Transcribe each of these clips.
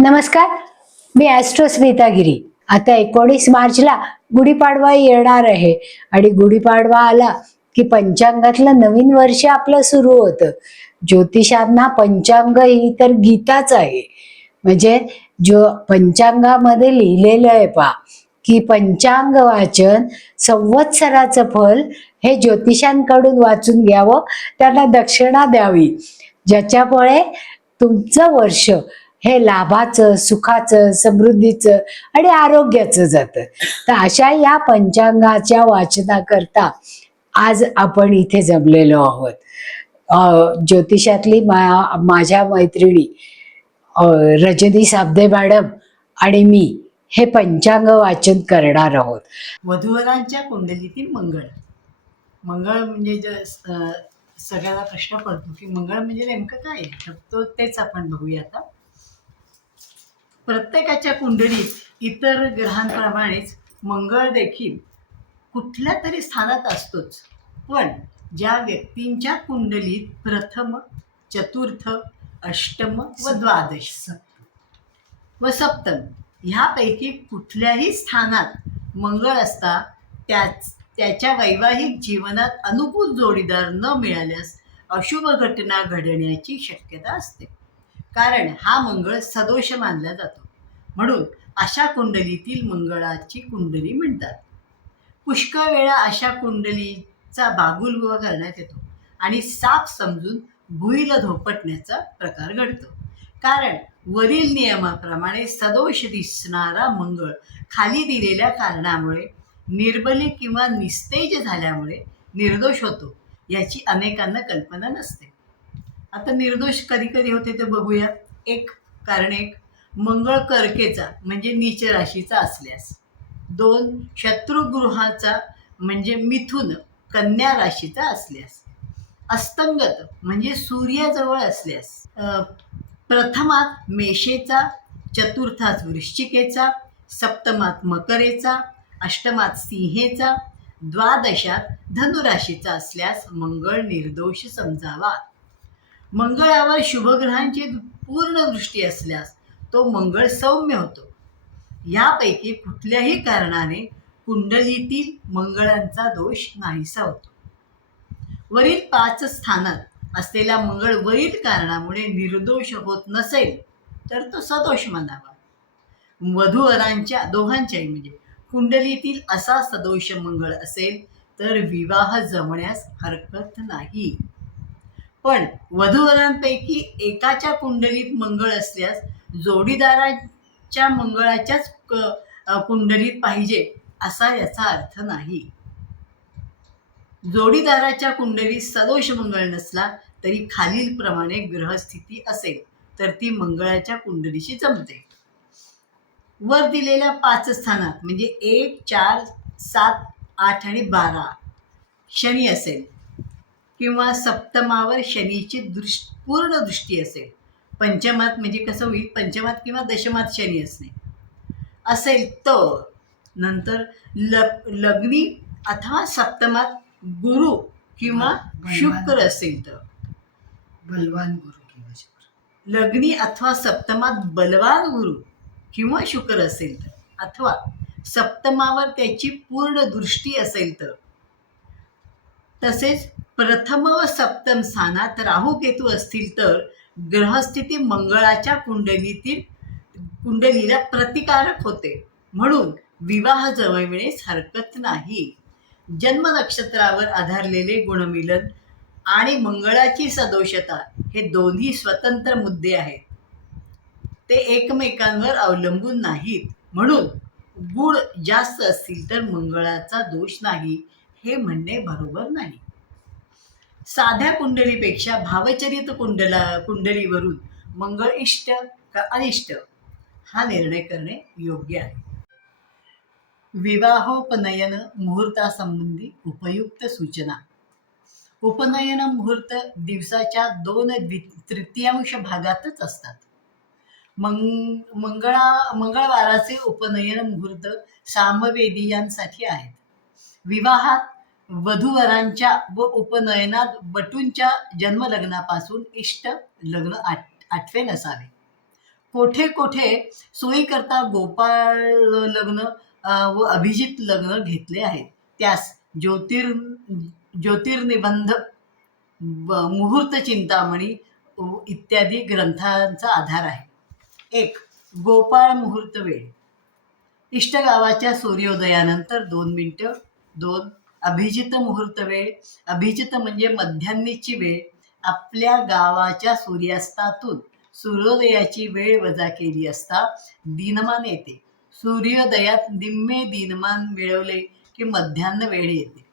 नमस्कार, मी ॲस्ट्रो स्मिता गिरी. आता 19 मार्चला गुढीपाडवा येणार आहे आणि गुढीपाडवा आला की पंचांगातलं नवीन वर्ष आपलं सुरू होतं. ज्योतिषांना पंचांग ही तर गीताच आहे. म्हणजे जो पंचांगामध्ये लिहिलेलं आहे पहा की पंचांग वाचन संवत्सराचं फल हे ज्योतिषांकडून वाचून घ्यावं, त्यांना दक्षिणा द्यावी, ज्याच्यामुळे तुमचं वर्ष हे लाभाचं, सुखाचं, समृद्धीचं आणि आरोग्याचं जातं. तर अशा या पंचांगाच्या वाचनाकरता आज आपण इथे जमलेलो आहोत. ज्योतिषातली माझ्या मैत्रिणी रजनी साबदे मॅडम आणि मी हे पंचांग वाचन करणार आहोत. वधूवरांच्या कुंडलीतील मंगळ. मंगळ म्हणजे सगळ्याला प्रश्न पडतो की मंगळ म्हणजे नेमकं काय, तर तेच आपण बघूया आता. प्रत्येकाच्या कुंडलीत इतर ग्रहांप्रमाणेच मंगळ देखील कुठल्या तरी स्थानात असतोच. पण ज्या व्यक्तींच्या कुंडलीत प्रथम, चतुर्थ, अष्टम व द्वादश व सप्तम ह्यापैकी कुठल्याही स्थानात मंगळ असता त्याच्या वैवाहिक जीवनात अनुकूल जोडीदार न मिळाल्यास अशुभ घटना घडण्याची शक्यता असते. कारण हा मंगळ सदोष मानला जातो. म्हणून अशा कुंडलीतील मंगळाची कुंडली म्हणतात. पुष्कळ वेळा अशा कुंडलीचा बागुलबुवा करण्यात येतो आणि साप समजून भुईला धोपटण्याचा प्रकार घडतो. कारण वरील नियमाप्रमाणे सदोष दिसणारा मंगळ खाली दिलेल्या कारणामुळे निर्बली किंवा निस्तेज झाल्यामुळे निर्दोष होतो, याची अनेकांना कल्पना नसते. आता निर्दोष कधी कधी होते ते बघूया. एक मंगळ कर्केचा म्हणजे नीच राशीचा असल्यास. 2 शत्रुगृहाचा म्हणजे मिथुन कन्या राशीचा असल्यास. अस्तंगत म्हणजे सूर्याजवळ असल्यास. प्रथमात मेषेचा, चतुर्थात वृश्चिकेचा, सप्तमात मकरेचा, अष्टमात सिंहेचा, द्वादशात धनुराशीचा असल्यास मंगळ निर्दोष समजावा. मंगळावर शुभग्रहांची पूर्ण दृष्टी असल्यास तो मंगळ सौम्य होतो. यापैकी कुठल्याही कारणाने कुंडलीतील मंगळांचा दोष नाहीसा होतो. वरील 5 स्थानात असलेला मंगळ वरील कारणामुळे निर्दोष होत नसेल तर तो सदोष मानावा. वधूवरांच्या दोघांच्याही म्हणजे कुंडलीतील असा सदोष मंगळ असेल तर विवाह जमण्यास हरकत नाही. पण वधूवरांपैकी एकाच्या कुंडलीत मंगळ असल्यास जोडीदाराच्या मंगळाच्याच कुंडलीत पाहिजे असा याचा अर्थ नाही. जोडीदाराच्या कुंडलीत सदोष मंगळ नसला तरी खालीलप्रमाणे ग्रहस्थिती असेल तर ती मंगळाच्या कुंडलीशी जमते. वर दिलेल्या 5 स्थानात म्हणजे 1, 4, 7, 8 आणि 12 शनी असेल किंवा सप्तमावर शनीची पूर्ण दृष्टी असेल. पंचमात म्हणजे कसं होईल, पंचमात किंवा दशमात शनी असणे असेल तर नंतर लग्नी अथवा सप्तमात गुरु किंवा शुक्र असेल तर बलवान गुरु किंवा शुक्र. लग्नी अथवा सप्तमात बलवान गुरु किंवा शुक्र असेल तर, अथवा सप्तमावर त्याची पूर्ण दृष्टी असेल तर, तसेच प्रथम व सप्तम स्थानात राहू केतू असतील तर ग्रहस्थिती मंगळाच्या कुंडलीला प्रतिकारक होते. म्हणून विवाह जमविण्यास हरकत नाही. जन्म नक्षत्रावर आधारलेले गुणमिलन आणि मंगळाची सदोषता हे दोन्ही स्वतंत्र मुद्दे आहेत. ते एकमेकांवर अवलंबून नाहीत. म्हणून गुण जास्त असतील तर मंगळाचा दोष नाही हे म्हणणे बरोबर नाही. साध्या कुंडलीपेक्षा भावचरित कुंडलीवरून मंगळ इष्ट का अनिष्ट हा निर्णय करणे योग्य आहे. विवाहोपनयन मुहूर्तासंबंधी उपयुक्त सूचना. उपनयन मुहूर्त दिवसाच्या 2/3 भागातच असतात. मंगळवाराचे उपनयन मुहूर्त सामवेदीयांसाठी आहेत. विवाहात वधूवरांच्या व उपनयनात वटूंच्या जन्मलग्नापासून इष्ट लग्न आठवे नसावे. कोठे कोठे सोयीकरता गोपाळ लग्न व अभिजित लग्न घेतले आहेत. त्यास ज्योतिर्निबंध, मुहूर्त चिंतामणी इत्यादी ग्रंथांचा आधार आहे. एक, गोपाळ मुहूर्त वेळ. इष्टगावाच्या सूर्योदयानंतर 2 मिनिटं. 2, अभिजित मुहूर्त वेळ. अभिजित म्हणजे मध्यान्हीची वेळ. आपल्या गावाच्या सूर्यास्तातून सूर्योदयाची वेळ वजा केली असता दिनमान येते. सूर्योदयात निम्मे दिनमान मिळवले की मध्यान्ह वेळ येते.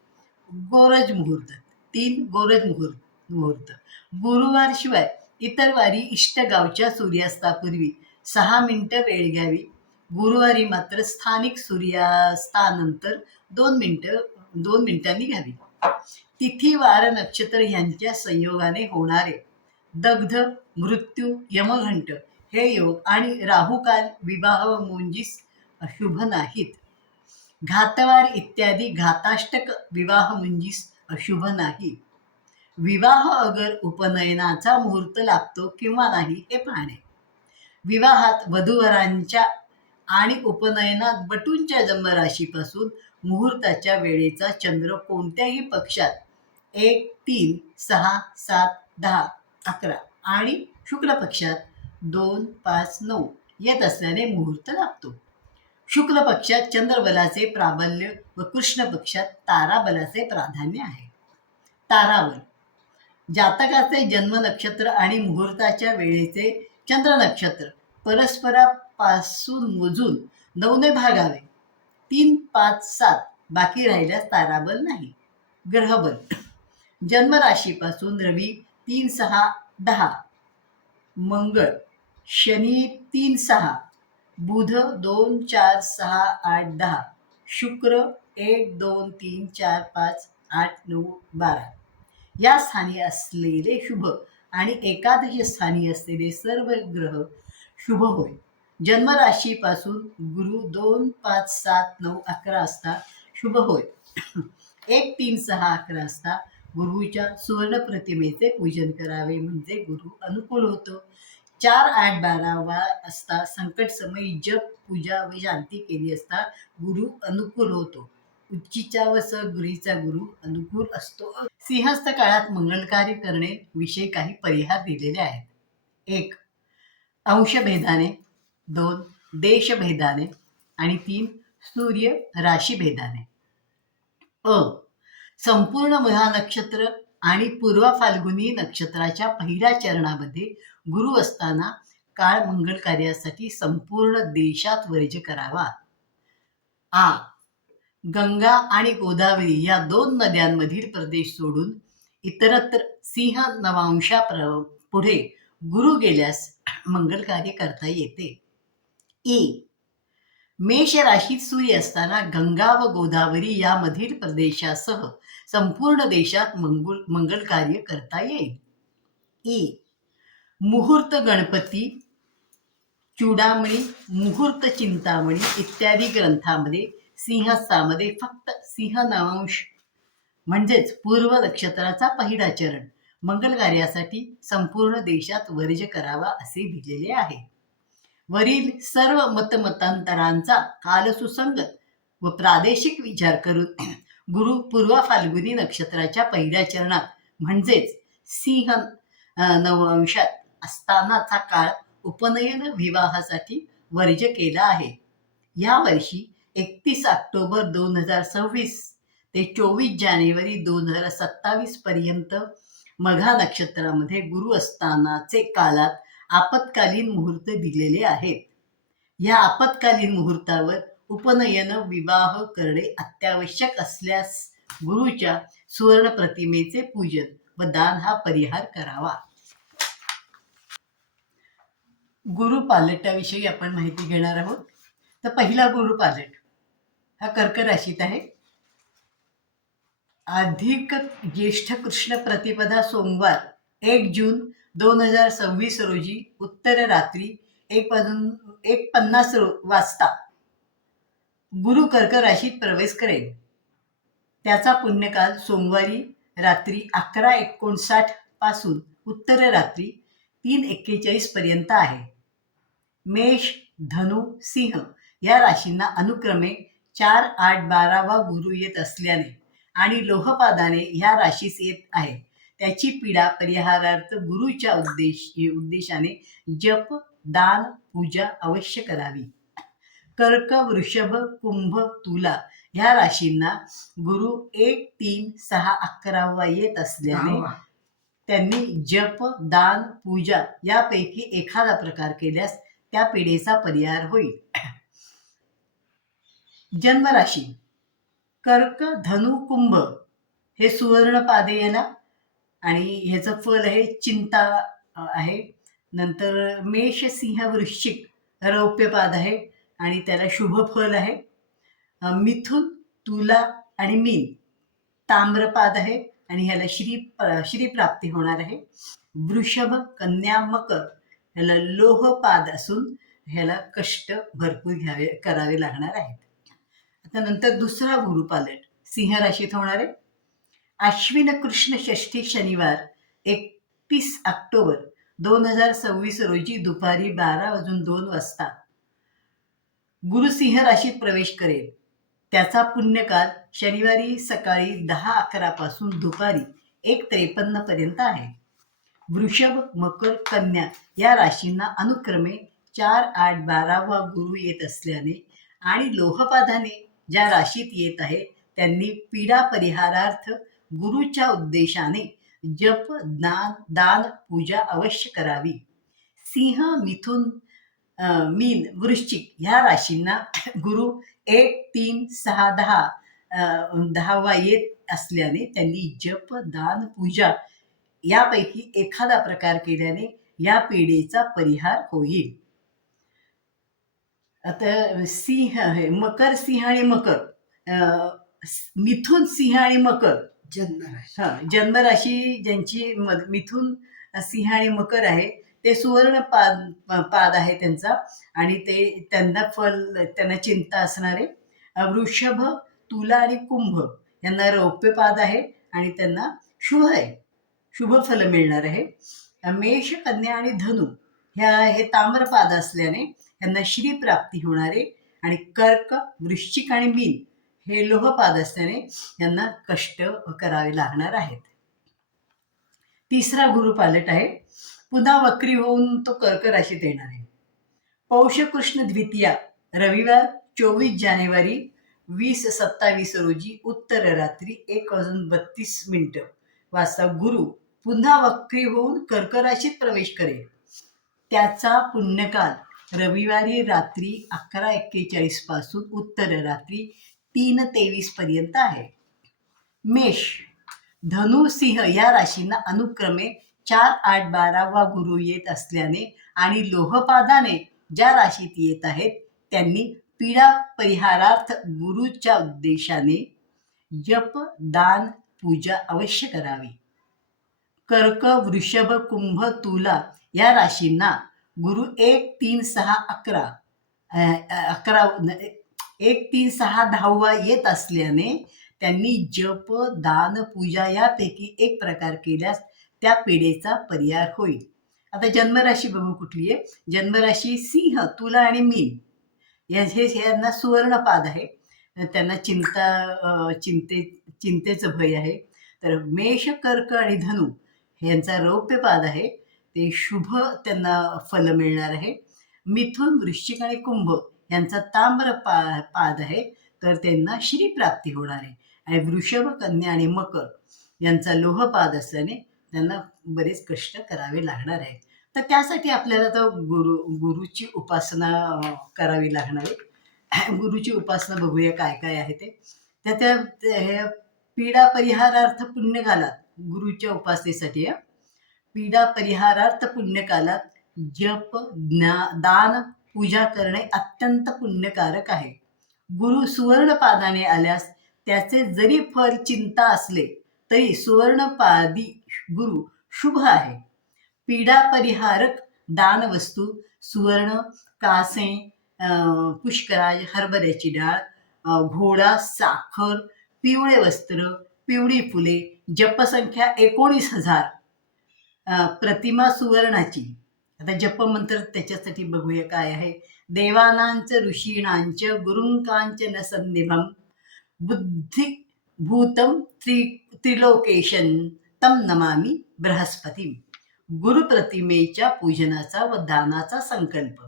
गोरज मुहूर्त. 3, गोरज मुहूर्त. गुरुवारशिवाय इतर वारी इष्टगावच्या सूर्यास्तापूर्वी 6 मिनिटं वेळ घ्यावी. गुरुवारी मात्र स्थानिक सूर्यास्तानंतर 2 मिनिटांनी घ्यावी. तिथी, वार, नक्षत्र ह्यांच्या संयोगाने होणारे दग्ध, मृत्यू, यमघंट हे योग आणि राहुकाल विवाह मुंजीस अशुभ नाहीत. घातवार इत्यादी घाताष्टक विवाह मुंजीस अशुभ नाही. विवाह अगर उपनयनाचा मुहूर्त लागतो किंवा नाही हे पाहणे. विवाहात वधूवरांच्या आणि उपनयनात बटूंच्या जन्मराशीपासून मुहूर्ताच्या वेळेचा चंद्र कोणत्याही पक्षात 1, 3, 6, 7, 10, 11 आणि शुक्ल पक्षात 2, 5, 9 येत असल्याने मुहूर्त लागतो. शुक्ल पक्षात चंद्रबलाचे प्राबल्य व कृष्ण पक्षात ताराबलाचे प्राधान्य आहे. ताराबल. जातकाचे जन्म नक्षत्र आणि मुहूर्ताच्या वेळेचे चंद्र नक्षत्र परस्परापासून मोजून 9ने भागावे. 3, 5, 7 बाकी राहिल्यास ताराबल नाही. ग्रहबल. जन्मराशीपासून रवी 3, 6, 10, मंगळ, शनी 3, 6, बुध 2, 4, 6, 8, 10, शुक्र 1, 2, 3, 4, 5, 8, 9, 12 या स्थानी असलेले शुभ आणि एकादश स्थानी असलेले सर्व ग्रह शुभ होय. जन्मराशीपासून गुरु 2, 5, 7, 9, 11 असता शुभ होय. 1, 3, 6, 11 असता गुरुच्या सुवर्ण प्रतिमेचे पूजन करावे म्हणजे गुरु अनुकूल होतो. 4, 8, 12 असता संकट समयी जप, पूजा व शांती केली असता गुरु अनुकूल होतो. उच्चीचा व सगृहीचा गुरु अनुकूल असतो. सिंहस्थ काळात मंगलकार्य करणे विषयी काही परिहार दिलेले आहेत. 1, अंशभेदाने. 2, देशभेदाने आणि 3, सूर्य राशी भेदाने. संपूर्ण महा नक्षत्र आणि पूर्व फाल्गुनी नक्षत्राच्या पहिल्या चरणामध्ये गुरु असताना काळ मंगल कार्यासाठी संपूर्ण देशात वर्ज्य करावा. गंगा आणि गोदावरी या 2 नद्यांमधील प्रदेश सोडून इतरत्र सिंह नवांशा पुढे गुरु गेल्यास मंगल कार्य करता येते. मेष राशीत सूर्य असताना गंगा व गोदावरी यामधील प्रदेशासह संपूर्ण देशात मंगल कार्य करता येईल. मुहूर्त गणपती, चूडामणी, मुहूर्त चिंतामणी इत्यादी ग्रंथामध्ये सिंहस्थामध्ये फक्त सिंह नवांश म्हणजेच पूर्व नक्षत्राचा पहिला चरण मंगल कार्यासाठी संपूर्ण देशात वर्ज्य करावा असे दिलेले आहे. वरील सर्व मतमतांतरांचा कालसुसंगत व प्रादेशिक विचार करून गुरु पूर्व फाल्गुनी नक्षत्राच्या पहिल्या चरणात म्हणजेच सिंह नवंशात असतानाचा काळ उपनयन विवाहासाठी वर्ज्य केला आहे. यावर्षी 31 ऑक्टोबर 2026 ते 24 जानेवारी 2027 पर्यंत मघा नक्षत्रामध्ये गुरु असतानाचे काळात आपत्कालीन मुहूर्त दिलेले आहेत. या आपत्कालीन मुहूर्तावर उपनयन विवाह करणे अत्यावश्यक असल्यास गुरुच्या सुवर्ण प्रतिमेचे पूजन व दान हा परिहार करावा. गुरु पालटाविषयी आपण माहिती घेणार आहोत. तर पहिला गुरु पालट हा कर्क राशीत आहे. अधिक ज्येष्ठ कृष्ण प्रतिपदा सोमवार 1 जून 2026 रोजी उत्तर रात्री 1:50 वाजता गुरु कर्क राशीत प्रवेश करेल. त्याचा पुण्यकाल सोमवारी रात्री 11:59 पासून उत्तर रात्री 3:41 पर्यंत आहे. मेष, धनु, सिंह या राशींना अनुक्रमे 4, 8, 12वा गुरु येत असल्याने आणि लोहपादाने ह्या राशीस येत आहे, त्याची पीडा परिहारार्थ गुरुच्या उद्देशाने जप, दान, पूजा अवश्य करावी. कर्क, वृषभ, कुंभ, तुला ह्या राशींना गुरु 1, 3, 6, 11वा येत असल्याने त्यांनी जप, दान, पूजा यापैकी एखादा प्रकार केल्यास त्या पीडेचा परिहार होईल. जन्मराशी कर्क, धनु, कुंभ हे सुवर्ण पादे याला आणि ह्याचं फल आहे चिंता आहे. नंतर मेष, सिंह, वृश्चिक रौप्य पाद आहे आणि त्याला शुभ फल आहे. मिथुन, तुला आणि मीन ताम्रपाद आहे आणि ह्याला श्री प्राप्ती होणार आहे. वृषभ, कन्या, मकर ह्याला लोहपाद असून ह्याला कष्ट भरपूर करावे लागणार आहेत. आता नंतर दुसरा गुरुपालट सिंह राशीत होणार आहे. अश्विन कृष्ण षष्ठी शनिवार 31 ऑक्टोबर 2026 रोजी दुपारी 12:02 गुरु सिंह राशीत प्रवेश करेल. त्याचा पुण्यकाल शनिवारी सकाळी 10:11 पासून दुपारी 1:53 पर्यंत आहे. वृषभ, मकर, कन्या या राशींना अनुक्रमे 4, 8, 12वा गुरु येत असल्याने आणि लोहपादाने ज्या राशीत येत आहे त्यांनी पीडा परिहारार्थ गुरुच्या उद्देशाने जप, दान, पूजा अवश्य करावी. सिंह, मिथुन, मीन, वृश्चिक ह्या राशींना गुरु 1, 3, 6, 10वा येत असल्याने त्यांनी जप, दान, पूजा यापैकी एखादा प्रकार केल्याने या पीडेचा परिहार होईल. आता सिंह आहे, मकर, सिंह आणि मकर, मिथुन, सिंह आणि मकर जन्मराशी ज्यांची मिथुन, सिंह आणि मकर आहे ते सुवर्ण पाद आहे त्यांचा आणि ते त्यांना चिंता असणारे. वृषभ, तुला आणि कुंभ यांना रौप्य पाद आहे आणि त्यांना शुभ फल मिळणार आहे. मेष, कन्या आणि धनु हे ताम्रपाद असल्याने यांना श्री प्राप्ती होणारे आणि कर्क, वृश्चिक आणि मीन हे लोहपाद असल्याने यांना कष्ट करावे लागणार आहेत. तिसरा गुरुपालट आहे. पुन्हा वक्री होऊन तो कर्क राशीत येणार आहे. पौष कृष्ण द्वितीया रविवार 24 जानेवारी 2027 रोजी उत्तर रात्री 1:32 वाजता गुरु पुन्हा वक्री होऊन कर्क राशीत प्रवेश करेल. त्याचा पुण्यकाल रविवारी रात्री 11:41 पासून उत्तर रात्री 3:23 पर्यंत आहे. मेष, धनु, सिंह या राशींना अनुक्रमे 4, 8, 12वा गुरु येत असल्याने आणि लोहपादाने ज्या राशीत येत आहेत त्यांनी पीडा परिहारार्थ गुरुच्या उद्देशाने जप, दान, पूजा अवश्य करावी. कर्क, वृषभ, कुंभ, तुला या राशींना गुरु 1, 3, 6, 10वा येत असल्याने त्यांनी जप, दान, पूजा यापैकी एक प्रकार केल्यास त्या पीडेचा परिहार होईल. आता जन्मराशी बघू कुठली आहे. जन्मराशी सिंह, तुला आणि मीन यांना सुवर्णपाद आहे. त्यांना चिंतेचं भय आहे. तर मेष, कर्क आणि धनु यांचा रौप्यपाद आहे. ते शुभ त्यांना फल मिळणार आहे. मिथुन, वृश्चिक आणि कुंभ यांचा ताम्र पाद आहे तर त्यांना श्री प्राप्ती होणार आहे. आणि वृषभ, कन्या आणि मकर यांचा लोहपाद असल्याने त्यांना बरेच कष्ट करावे लागणार आहेत. तर त्यासाठी आपल्याला तर गुरुची उपासना करावी लागणार आहे. गुरुची उपासना बघूया काय काय आहे ते. त्या पीडा परिहारार्थ पुण्यकालात गुरुच्या उपासनेसाठी पीडा परिहारार्थ पुण्यकालात जप, दान, पूजा करणे अत्यंत पुण्यकारक आहे. गुरु सुवर्णपादाने आल्यास त्याचे जरी फल चिंता असले तरी सुवर्णपादी गुरु शुभ आहे. पीडा परिहारक दान वस्तू सुवर्ण, कासे, पुष्कराज, हरभऱ्याची डाळ, घोडा, साखर, पिवळे वस्त्र, पिवळी फुले, जपसंख्या 19,000, प्रतिमा सुवर्णाची आता जपमंत्र त्याच्यासाठी बघूया काय आहे. देवानांच ऋषीणांच गुरुंकांच न सन्निभम बुद्धी भूतम त्रिलोकेशन तम नमामि बृहस्पती. गुरुप्रतिमेच्या पूजनाचा व दानाचा संकल्प.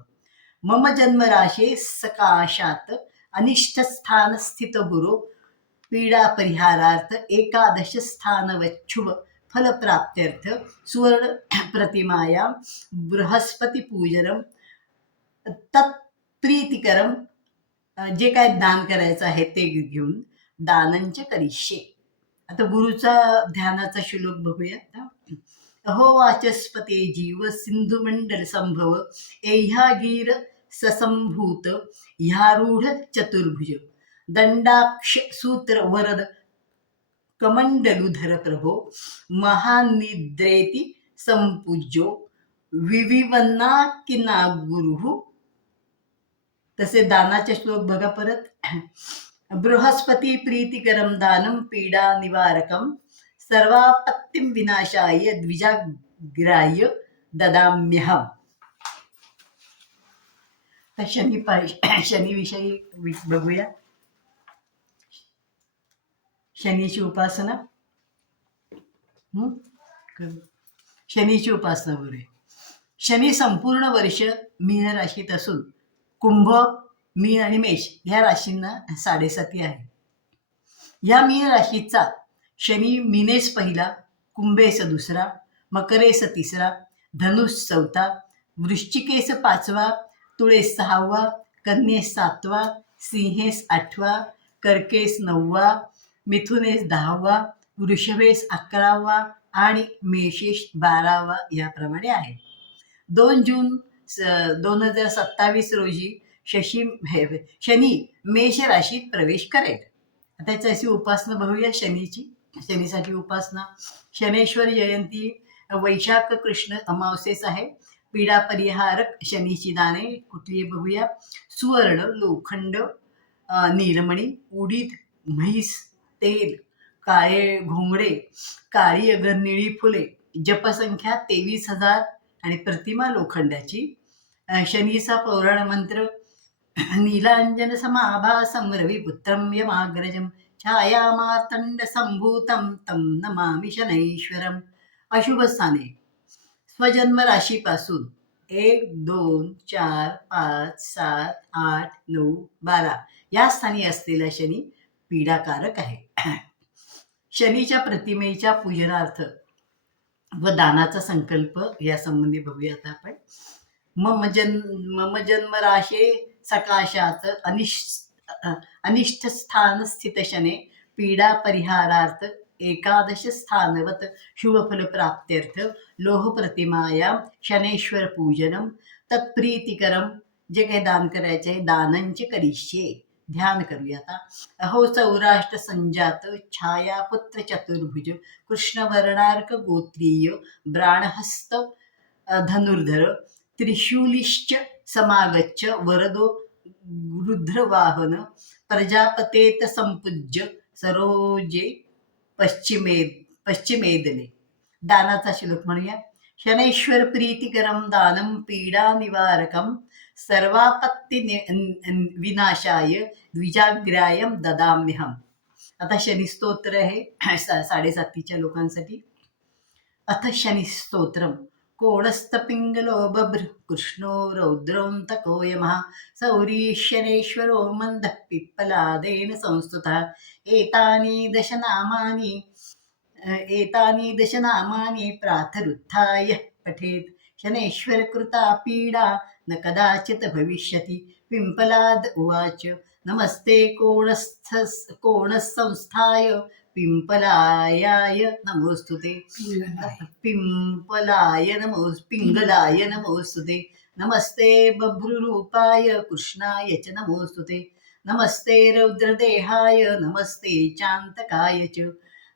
मम जन्मराशे सकाशात अनिष्ट स्थान स्थित गुरु पीडा परिहारार्थ एकादश स्थानवच्छुभ फलप्राप्त्यर्थ सुवर्ण प्रतिमाया बृहस्पती पूजनम तत्प्रीतिकरम. जे काय दान करायचं आहे ते घेऊन दानंच करिष्ये. आता गुरुचा ध्यानाचा श्लोक बघूया. अहो वाचस्पते जीव सिंधुमंडल संभव एह्यागीर ससंभूत ह्यारूढ चतुर्भुज दंडाक्ष सूत्र वरद कमंडलुधर प्रभो महानिद्रेती संपूज्यो विविवन्ना किना गुरु. तसे दानाचे श्लोक बघा परत. बृहस्पती प्रीतिकरम दानम पीडा निवारकम सर्वापत्तिम विनाशाय द्विजाग्राय ददाम्यहम. शनीविषयी बघूया. शनीची उपासना. शनीची उपासना बघूया. शनी संपूर्ण वर्ष मीन राशीत असून कुंभ, मीन आणि मेष ह्या राशींना साडेसाती आहे. या मीन राशीचा शनी मीनेस पहिला, कुंभेस दुसरा, मकरेस तिसरा, धनुस चौथा, वृश्चिकेस पाचवा, तुळेस सहावा, कन्येस सातवा, सिंहेस आठवा, कर्केस नववा, मिथुनेस 10वा, वृषभेस 11वा आणि मेषेस 12वा याप्रमाणे आहे. 2 जून 2027 रोजी शनी मेष राशीत प्रवेश करेल. आता त्याची उपासना बघूया. शनीसाठी उपासना. शनेश्वर जयंती वैशाख कृष्ण अमावस्येस आहे. पीडा परिहारक शनीची दाने कुठली बघूया. सुवर्ण, लोखंड, नीलमणी, उडीद, म्हैस, तेल, काळे घोंगडे, काळी अगर निळी फुले, जपसंख्या 23,000 आणि प्रतिमा लोखंडाची. शनीचा पौराण मंत्र. नीलांजन समाभासं रविपुत्रं यमाग्रजं छायामार्तंड संभूतं तं नमामि शनैश्वरम. अशुभ स्थाने. स्वजन्म राशीपासून 1, 2, 4, 5, 7, 8, 9, 12 या स्थानी असलेला शनी पीडाकारक आहे. शनीच्या प्रतिमेच्या पूजनार्थ व दानाचा संकल्प या संबंधी बघूया आता आपण. मम जन्म राशे सकाशात अनिष्ट स्थान स्थित शने पीडा परिहारार्थ एकादश स्थानवत शुभफल प्राप्त्यर्थ लोह प्रतिमाया शनेश्वर पूजनम तत्प्रीतिकरम. जे काही दान करायचे आहे दानंच करिष्ये. ध्यान करूया आता. अहो सौराष्ट्र संजात छाया पुत्र चतुर्भुज कृष्णवर्णार्क गोत्रीय ब्राणहस्त धनुर्धर त्रिशूलिश्च समागच्छ वरदो रुद्रवाहन प्रजापतेत संपूज्य सरोजे पश्चिमेदले. दानाचा श्लोक म्हणूया. शनैश्वर प्रीतिकरम दानम पीडा निवारकम सर्वापत्ती विनाशाय द्विजाग्रायम ददाम्यहम. आता शनी स्तोत्र आहे 7:30च्या लोकांसाठी. अथ शनी स्तोत्रम. कोणस्तपिंगलो बभ्र कृष्णो रौद्रोऽन्तको यमः सौरीशनेश्वरो मंदः पिप्पलादेन संस्तुतः. एतानि दशनामानि प्रातरुत्थाय पठेत् शनैश्वर कृता पीडा न कदाचित् भविष्यति. पिंपलाद उवाच. नमस्ते कोणसंस्थाय पिंपलाय नमोस्तुते. पिंगलाय नमोस्तुते. नमस्ते बभ्रुरूपाय कृष्णाय च नमोस्तुते. नमस्ते रौद्रदेहाय नमस्ते चान्तकाय च.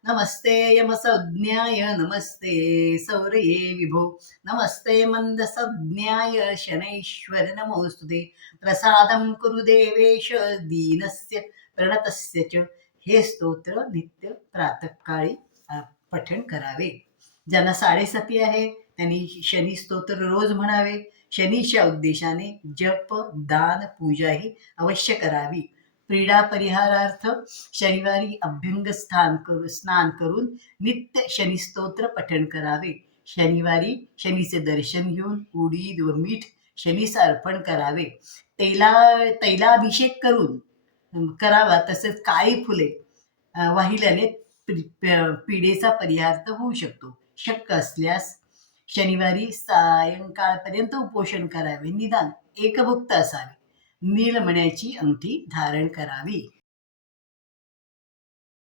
नमस्ते यमसंज्ञाय नमस्ते सौरये विभो. नमस्ते मंदसंज्ञाय शनैश्वर नमोस्तुते. प्रसादं कुरु देवेश दीनस्य प्रणतस्य च. हे स्तोत्र नित्य प्रातःकाळी पठण करावे. ज्यांना 7:30 आहे त्यांनी शनी स्तोत्र रोज म्हणावे. शनीच्या उद्देशाने जप, दान, पूजा ही अवश्य करावी. पीडा परिहारार्थ शनिवारी अभ्यंग स्नान करून नित्य शनिस्तोत्र पठण करावे. शनिवारी शनीचे दर्शन घेऊन उडीद व मीठ शनीस अर्पण करावे. तैलाभिषेक करून करावा. तसेच काळी फुले वाहिल्याने पिढेचा परिहार होऊ शकतो. शक्य असल्यास शनिवारी सायंकाळपर्यंत उपोषण करावे. निदान एकभुक्त असावे. नीलमण्याची अंगठी धारण करावी.